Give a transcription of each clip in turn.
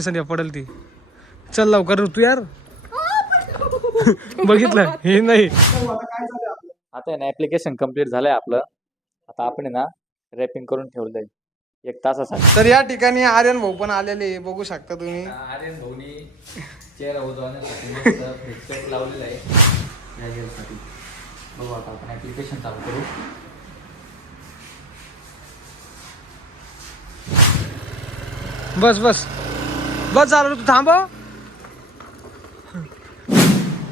संध्या पडेल ती. चल लवकर तू यार. बघितलं हे नाही. आता आहे ना ऍप्लिकेशन कंप्लीट झालंय आपलं. आता आपण आहे ना रॅपिंग करून ठेवलंय एक तासासाठी. तर या ठिकाणी आर्यन भाऊ पण आलेले आहे, बघू शकता तुम्ही. आर्यन भाऊनी चेअर उजवण्यासाठी लावलेला आहे. या गेअरसाठी बघू आता आपण ऍप्लिकेशन चालू करू. बस बस. बस चालू तू थांब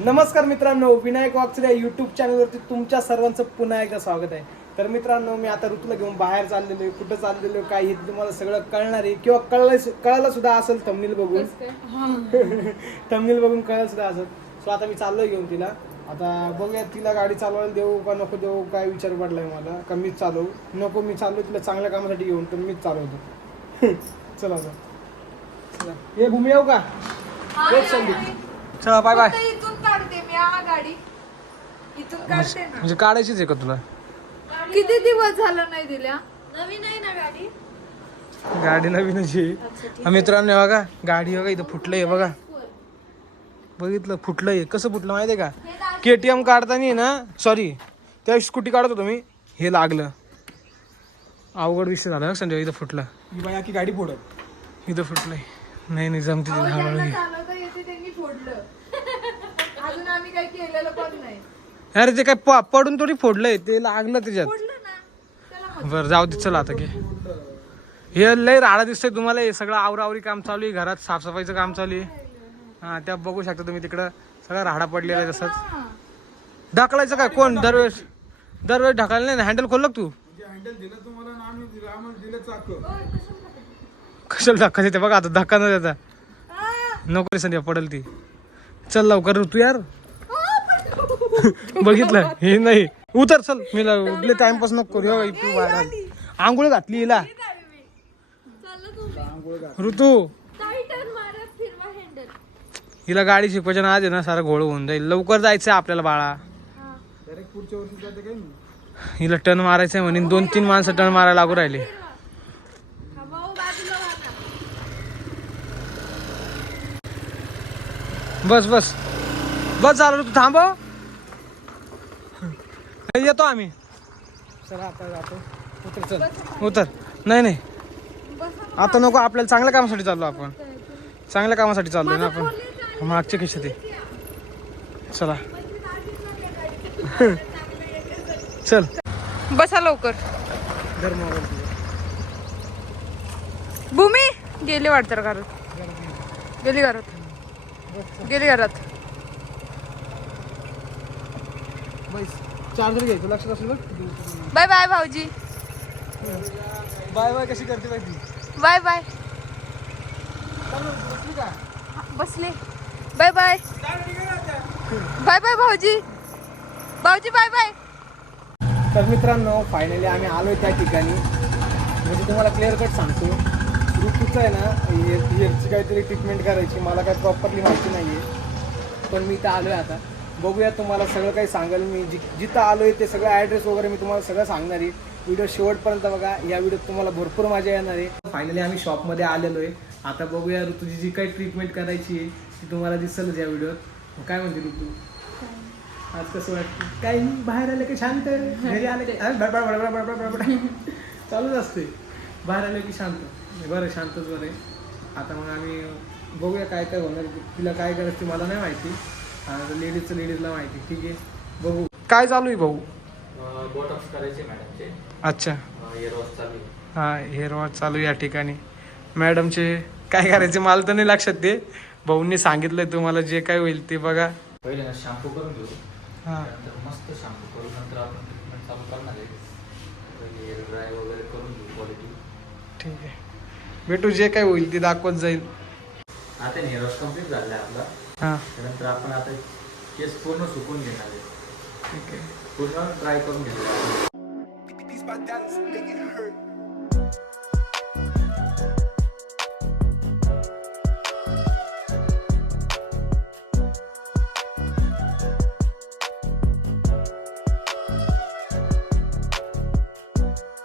नमस्कार मित्रांनो विनायक वाकचरे या युट्यूब चॅनलवरती तुमच्या सर्वांचं पुन्हा एकदा स्वागत आहे. तर मित्रांनो मी आता ऋतूला घेऊन बाहेर चाललेलो आहे कुठं चाललेलो आहे काय हे तुम्हाला सगळं कळणार आहे. किंवा कळलं कळलं सुद्धा असेल थंबनील बघून. थंबनील बघून कळलं सुद्धा असेल. सो आता मी चाललोय घेऊन तिला. आता बघूया तिला गाडी चालवायला देऊ का नको देऊ काय विचार पडलाय मला का मीच चालवू? नको मी चाललो तिला चांगल्या कामासाठी घेऊन तर मीच चालवतो. चला आता ये भूमी येऊ का? संदीप चला बाय बाय फक्त इथून काढते मी हा गाडी. इथून काढते ना. म्हणजे काढायचीच आहे का तुला? किती दिवस झालं नाही दिल्या? नवीन आहे ना गाडी. गाडी नवीनच आहे. मित्रांनो हे बघा गाडी बघा इथं फुटलंय बघा. बघितलं फुटलंय. कसं फुटलं माहितीये का? के टी एम काढताना ना सॉरी त्या स्कूटी काढत होतो मी हे लागलं. अवघड विषय झाला हं संजय इथं फुटलं. बाया की गाडी फोडत. इथं फुटलंय. नाही नाही जमते अहो, तिला ज्यांना हळूहळू घे. चालवता येते त्यांनी फोडलं. अजून आम्ही काही केलेलं पण नाही. अरे ते काय प- पडून थोडी फोडलंय ते लागलं त्याच्यात. फोडलं ना. त्याला बरं जाऊ दे चला आता घे. हे लय राडा दिसतोय तुम्हाला हे सगळं आवरावरी काम चालू आहे घरात साफसफाईचं काम चालू आहे. हा त्या बघू शकता तुम्ही तिकडं. सगळं राडा पडलेला आहे तसंच. ढकलायचं काय? कोण? दरवेळेस दरवेळेस ढकलायला नाही हँडल खोललं का तू. हँडल दिलं तुम्हाला आणि आम्ही दिलं आम्हाला दिलं चाक. कशाला धक्का देते? बघा आता धक्का न देता. नको संध्या पडेल ती. चल लवकर तू यार. बघितलं? हे नाही. उतर चल. मी उठले टाइमपास नको करू. तू बाहेर आंघोळ घातली हिला. ऋतू. हिला गाडी शिकवायच्या आज आहे ना सारा घोळ होऊन जाईल. लवकर जायचं आपल्याला बाळा. हिला टर्न मारायचंय म्हणून. दोन तीन माणसं टर्न मारायला लागू राहिले. बस बस. बस चालू तू थांब. येतो आम्ही. चला आता जातो. उतर चल. उतर. नाही नाही. आता नको आपल्याला चांगल्या कामासाठी चाललो आपण. चांगल्या कामासाठी चाललोय ना आपण. मागच्या खिशात आहे. चला. चल. बसा लवकर. भूमी? गेली वाटतं घरात. गेली घरात. गेली घरात. चार्जर घ्यायचं लक्षात असेल बाय बाय भाऊजी. बाय बाय कशी करते ती? Bye bye. बसली का? बसले. Bye bye. बाय बाय भाऊजी. भाऊजी बाय बाय. तर मित्रांनो फायनली आम्ही आलोय त्या ठिकाणी. म्हणजे तुम्हाला क्लिअर कट सांगतो. ऋतूचं आहे ना इयर इयरची काहीतरी ट्रीटमेंट करायची मला काय प्रॉपरली माहिती नाही आहे पण मी इथं आलो आहे आता. बघूया तुम्हाला सगळं काही सांगेल मी. जि जिथं आलो आहे ते सगळं ॲड्रेस वगैरे मी तुम्हाला सगळं सांगणार आहे. व्हिडिओ शेवटपर्यंत बघा. या व्हिडिओत तुम्हाला भरपूर मजा येणार आहे. फायनली आम्ही शॉपमध्ये आलेलो आहे आता बघूया ऋतूची जी काही ट्रीटमेंट करायची आहे ती तुम्हाला दिसेलच या व्हिडिओत काय म्हणते ऋतू? आज कसं वाटतं? काही बाहेर आले की शांत. घरी आले की अरे बडबड बडबड बडबड बडबड चालूच असते. बाहेर आले की शांत. बरं शांतच बरं आता मग आम्ही बघूया काय काय होणार. तिला काय करायचं ते मला नाही माहिती. आता लेडीजचं लेडीजला माहिती. ठीक आहे. बघू. काय चालू आहे भाऊ? बोटॉक्स करायचे मॅडमचे अच्छा. चालू हा हेअर वॉश चालू आहे या ठिकाणी. मॅडमचे काय करायचे मला तर नाही लक्षात ते. भाऊंनी सांगितलंय तुम्हाला जे काय होईल ते बघा. पहिले ना शॅम्पू करून घेऊ. हां. मस्त शॅम्पू करून नंतर आपण ट्रीटमेंट चालू करणार आहे. हेअर ड्राय वगैरे करून घेऊ क्वालिटी ठीक आहे. भेटू जे काय होईल ते दाखवत जाईल. आता वॉश कंप्लीट झालं आपला. हां. त्यानंतर आपण आता केस पूर्ण सुकून घेणार आहे. ठीक आहे. पूर्ण ड्राय करून घेणार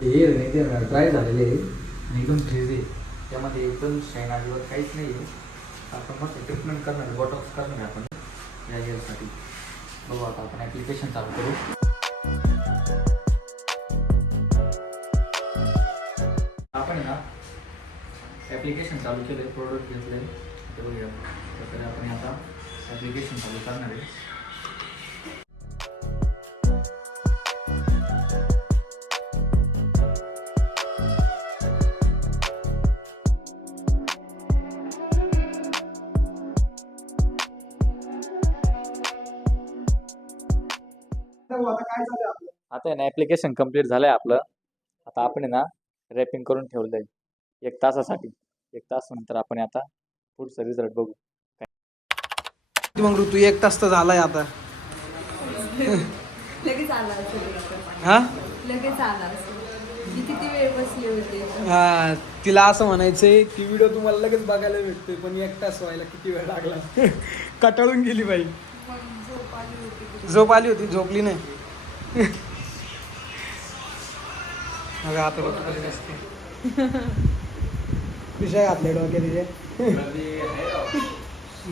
हे ड्राय झालेले एकदम फ्रीज आहे त्यामध्ये एकदम शाईन अजिबात काहीच नाही आहे आपण मस्त ट्रीटमेंट करणार बॉटॉक्स करणार आहे आपण या हेअरसाठी बघू आता आपण ॲप्लिकेशन चालू करू. आपण ना ॲप्लिकेशन चालू केलं आहे प्रोडक्ट घेतलं आहे बघूया. तर आपण आता ॲप्लिकेशन चालू करणार आहे. आता काय झालं आपलं? आता आहे ना ॲप्लिकेशन कंप्लीट झालं आहे आपलं. आता आपण आहे ना रॅपिंग करून ठेवलं आहे एक तासासाठी. एक तास नंतर आपण आता पुढचा रिझल्ट बघू. मग ऋतू? एक तास तर झालाय आता. लगेच आला असेल हा? लगेच आला असेल. मी किती वेळ बसले होते? हा तिला असं म्हणायचंय की व्हिडिओ तुम्हाला लगेच बघायला भेटतोय पण एक तास व्हायला किती वेळ लागला. कटाळून गेली बाई. झोप आली होती झोपली नाही. अगं आता बघ कधी असते विषय घातले डोक्यात तिचे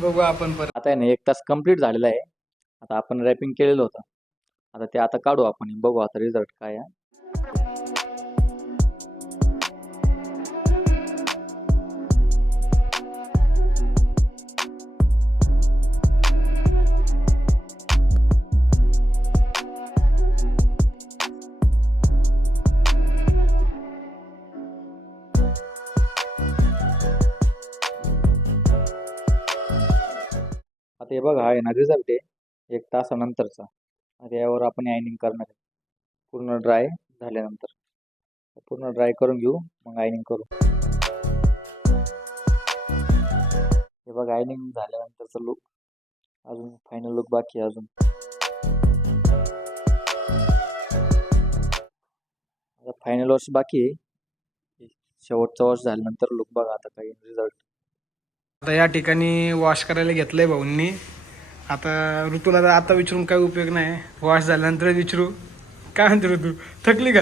बघू आपण परत. आता आहे ना एक तास कंप्लीट झालेला आहे. आता आपण रॅपिंग केलेलं होतं. आता ते आता काढू आपण. बघू आता रिझल्ट काय आहे. हे बघा हा ना रिझल्ट आहे. एक तासानंतरचा. आता यावर आपण आयनिंग करणार आहे. पूर्ण ड्राय झाल्यानंतर. पूर्ण ड्राय करून घेऊ मग आयनिंग करू. हे बघा आयनिंग झाल्यानंतरचा लुक अजून फायनल लुक बाकी आहे अजून. आता फायनल वॉश बाकी आहे. शेवटचा वॉश झाल्यानंतर लुक बघा आता काही रिझल्ट आता या ठिकाणी वॉश करायला घेतलंय भाऊंनी. आता ऋतूला तर आता विचारून काय उपयोग नाही. वॉश झाल्यानंतर विचारू. काय म्हणते ऋतू? थकली का?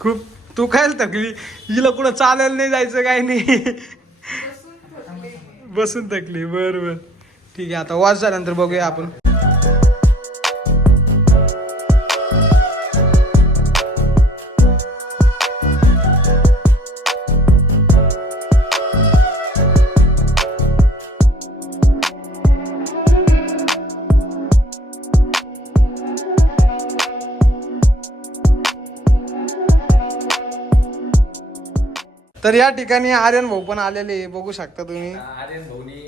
खूप. तू काय थकली? हिला कुठं चालायला नाही जायचं काय नाही. बसून थकली. बर बर ठीक आहे आता वॉश झाल्यानंतर बघूया आपण. तर या ठिकाणी आर्यन भाऊ पण आलेले बघू शकता तुम्ही. आर्यन भाऊनी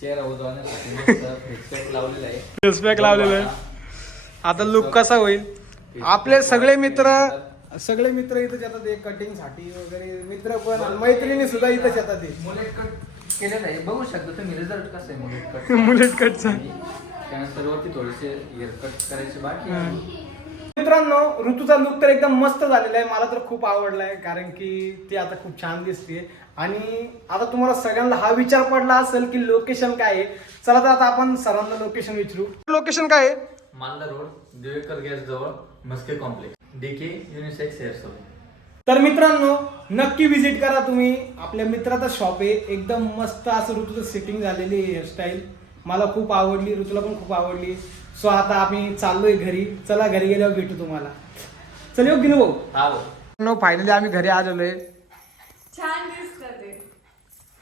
चेहरा लावलेला आहे. फेसपॅक लावलेलं आहे. आता लुक कसा होईल? आपले सगळे मित्र सगळे मित्र इथं येतात एक कटिंगसाठी वगैरे. मित्र पण मैत्रिणी सुद्धा इथंच येतात केलेलं आहे. बघू शकता तुम्ही रिझल्ट कसं आहे मुलेट कट मुलेट कटचा त्यानंतर वरती थोडेसे हेअर कट करायचे बाकी आहे. मित्रांनो ऋतूचा लुक तर एकदम मस्त झालेला आहे. मला तर खूप आवडलाय कारण की ती आता खूप छान दिसते आणि आता तुम्हाला सगळ्यांना हा विचार पडला असेल की लोकेशन काय आहे चला तर आता आपण सरांना लोकेशन विचारू. लोकेशन काय आहे? मालदा रोड दिवेकर गॅस जवळ Maske complex DK unisex hair salon तर मित्रांनो नक्की विजिट करा तुम्ही. आपल्या मित्राचा शॉप आहे. एकदम मस्त असं ऋतूचं सेटिंग झालेली हेअरस्टाईल मला खूप आवडली ऋतूला पण खूप आवडली. सो आता आम्ही चाललोय घरी. चला घरी गेल्यावर भेटू तुम्हाला. चल येऊ गिनू हा भाऊ. फायनली आम्ही घरी आलेलो आहे छान दिसत ते.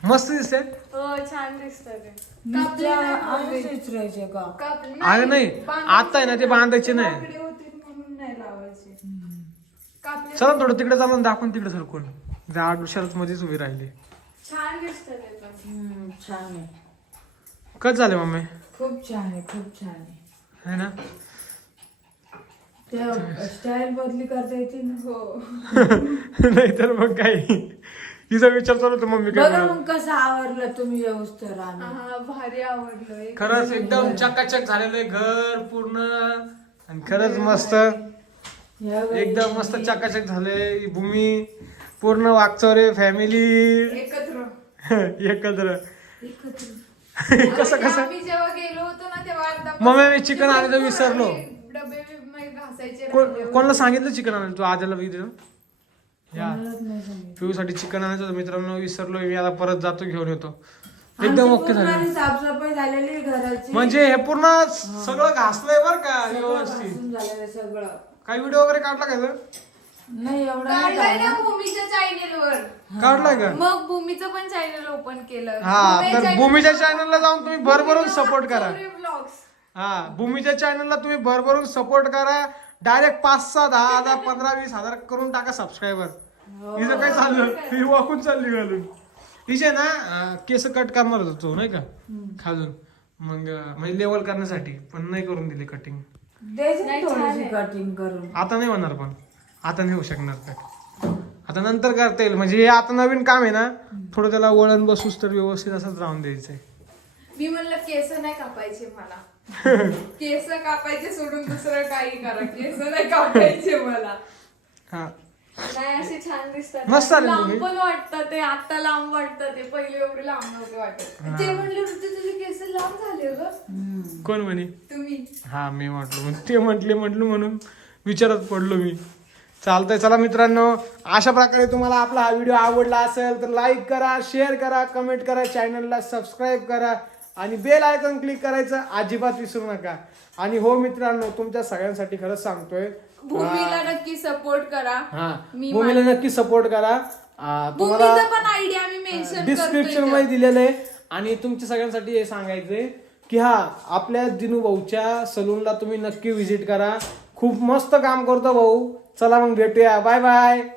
मस्त दिसते हो छान दिसत ते. कापली अरे नाही आता आहे ना ते बांधायचे नाही. कापडी होती म्हणून नाही लावायचे. कापली चला थोडं तिकडे चालून दाखवून तिकडे सरकून. झाड शरत मध्येच उभी राहिली. छान दिसत ते पण. हम्म, छान आहे. कच झाले मम्मी? खूप छान आहे खूप छान आहे. है ना? ते स्टाईल बदली करता येते ना. हो. नाही तर मग काय? हिचा विचार चालू होता मम्मी काय बघा म्हणत. मग कसं आवरलं तुम्ही हा भारी आवडलं. एक खरंच एकदम चकाचक झालेलं आहे घर पूर्ण. आणि खरंच मस्त. यावेळी एकदम मस्त चकाचक झाले भूमी. पूर्ण वागचौरे फॅमिली एकत्र. एकत्र. एकत्र. कसं कसं? आम्ही जेव्हा गेलो होतो ना तेव्हा अर्धा मम्मी, मी चिकन आणायचं विसरलो. डबे बिबे घासायचे को- राहिले होते. कोणाला सांगितलं चिकन आणायला? तू आजाला बघितलं या. पिऊसाठी चिकन आणायचं होतं मित्रांनो विसरलो मी. आता परत जातो घेऊन येतो. एकदम ओके झाले. पूर्ण साफसफाई झालेली घराची. म्हणजे हे पूर्ण सगळं घासलंय बर का व्यवस्थित. घासून झालेलं सगळं. काही व्हिडिओ वगैरे काढला का? नाही एवढं नाही काढलंय ना काढलं. भूमीच्या चॅनेल वर. काढलाय का? मग भूमीचं पण चॅनल ओपन केलं. हा तर भूमीच्या चॅनलला जाऊन तुम्ही भरभरून सपोर्ट करा. ब्लॉग्स हा भूमीच्या चॅनलला तुम्ही भरभरून सपोर्ट करा. डायरेक्ट पाच सहा दहा हजार पंधरा वीस हजार करून टाका सबस्क्रायबर हिचं काय चाललं ही वाकून चालली घालून. हिचे ना? अं, केस कट करणार होतो नाही का? खालून. मग अं, म्हणजे लेवल करण्यासाठी पण नाही करून दिली कटिंग द्यायची ना थोडीशी कटिंग करून. आता नाही होणार पण. आता नाही होऊ शकणार कट आता नंतर करता येईल. म्हणजे हे आता नवीन काम आहे ना थोडं त्याला वळण बसूस तर व्यवस्थित असंच राहून द्यायचंय. मी म्हणलं केस नाही कापायचे मला. केस कापायचे सोडून दुसरं काही करा. केस नाही कापायचे मला. हा. नाही असे छान दिसतात. आले लांब तुम्ही. पण वाटतं ते आता लांब वाटतं ते. पहिले एवढे लांब नव्हते वाटत. ते म्हणले होते तुझे केस लांब झाले ग. कोण म्हणे? तुम्ही. हा मी म्हटलो. ते म्हटले म्हटलं म्हणून विचारत पडलो मी. चालतंय चला मित्रांनो अशा प्रकारे तुम्हाला आपला हा व्हिडिओ आवडला असेल तर लाईक करा शेअर करा कमेंट करा चॅनलला सबस्क्राईब करा आणि बेल आयकॉन क्लिक करायचं अजिबात विसरू नका. आणि हो मित्रांनो तुमच्या सगळ्यांसाठी खरंच सांगतोय भूमीला नक्की सपोर्ट करा. हा मी भूमीला नक्की सपोर्ट करा. आ, तुम्हाला भूमीचं पण आयडिया मी मेन्शन डिस्क्रिप्शनमध्ये दिलेलं आहे. आणि तुमच्या सगळ्यांसाठी हे सांगायचंय की हा आपल्या दिनू भाऊच्या सलूनला तुम्ही नक्की व्हिजिट करा. खूप मस्त काम करतो भाऊ. चला मग भेटूया. Bye bye.